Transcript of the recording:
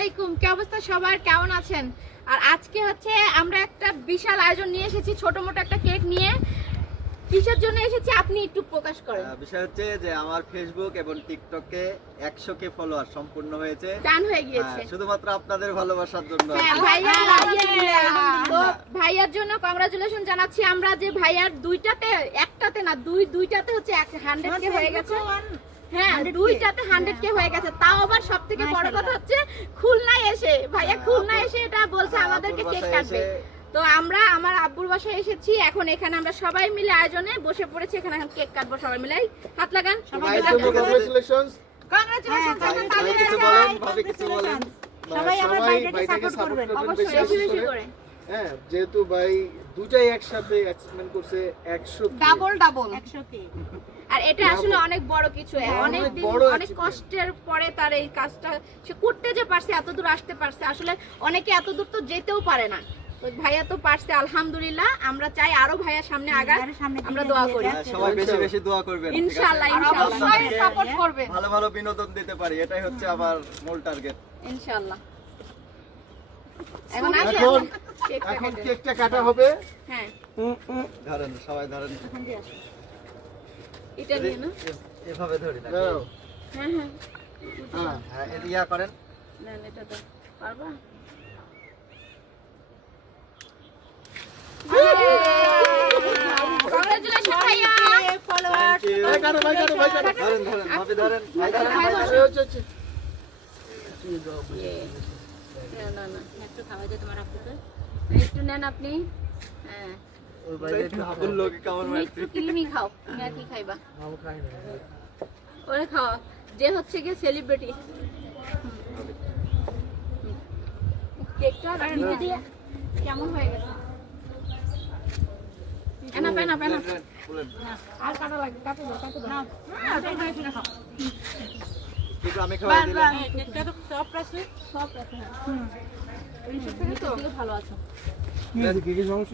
আলাইকুম, কি অবস্থা সবার, কেমন আছেন? আর আজকে হচ্ছে আমরা একটা বিশাল আয়োজন নিয়ে এসেছি, ছোটমোটো একটা কেক নিয়ে। কিসের জন্য এসেছি আপনি একটু প্রকাশ করেন। বিষয় হচ্ছে যে আমার ফেসবুক এবং টিকটকে 100K ফলোয়ার সম্পূর্ণ হয়েছে, ডান হয়ে গিয়েছে শুধুমাত্র আপনাদের ভালোবাসার জন্য। ভাইয়ার জন্য কংগ্রাচুলেশন জানাচ্ছি আমরা, যে ভাইয়ার একটাতে না দুইটাতে হচ্ছে 100K হয়ে গেছে। হ্যাঁ, দুইটাতে 100K হয়ে গেছে। তাও আবার সবথেকে বড় কথা হচ্ছে খুলনায় এসে, ভাইয়া খুলনায় এসে এটা বলছে আমাদেরকে কেক কাটবে। তো আমরা আমার আব্বুর বাসায় এসেছি, এখন এখানে আমরা সবাই মিলে আয়োজনে বসে পড়েছি, এখানে এখন কেক কাটবো সবাই মিলে। হাত লাগান সবাই মিলে। কংগ্রাচুলেশনস। ভাই কিছু বলেন, ভাবি কিছু বলেন। সবাই আমার ভাইটাকে সাপোর্ট করবেন অবশ্যই বেশি করে। হ্যাঁ, যেহেতু ভাই দুটাই একসাথে অ্যাচিভমেন্ট করছে 100 ডাবল 100K। আর এটা আসলে অনেক বড় কিছু, অনেক দিন অনেক কষ্টের পরে তার এই কাজটা সে করতে যে পারছে, এত দূর আসতে পারছে। আসলে অনেকে এত দূর তো যেতেও পারে না, ভাইয়া তো পারছে আলহামদুলিল্লাহ। আমরা চাই আরো ভাইয়া সামনে আগায়, আমরা দোয়া করি সবাই বেশি বেশি দোয়া করবেন, ইনশাআল্লাহ। অবশ্যই সাপোর্ট করবেন, ভালো ভালো বিনোদন দিতে পারি, এটাই হচ্ছে আমার মূল টার্গেট ইনশাআল্লাহ। এখন কেকটা কাটা হবে। হ্যাঁ, ধরেন, সবাই ধরেন, এখান দিয়ে আসো, এটা নিয়ে না, এভাবে ধরি না। হ্যাঁ হ্যাঁ হ্যাঁ, ইয়া করেন না, এটা তো পারবা। কংগ্রাচুলেশন ভাইয়া। ফলোয়ার্স ধরেন ধরেন, ভাবি ধরেন, ভাই ধরেন, না না, একটু খাওয়া যায় তোমার আপুকে। একটু নেন আপনি। হ্যাঁ, আবুল লোকে কেমন তুমি মারছি। একটু ক্রিমি খাও, তুমি আর কি খাইবা? ওরে খাওয়া, যে হচ্ছে গিয়ে সেলিব্রিটি। কেকটা ভিজে দিয়ে কেমন হয়ে গেছে? এনা পেনা পেনা আর কাটা লাগে, কাটো দাও। কিন্তু আমি খাওয়াই দিলাম। কেকটা তো সফট আছে। সব আছে। ভালো আছে। কি সমস্যা?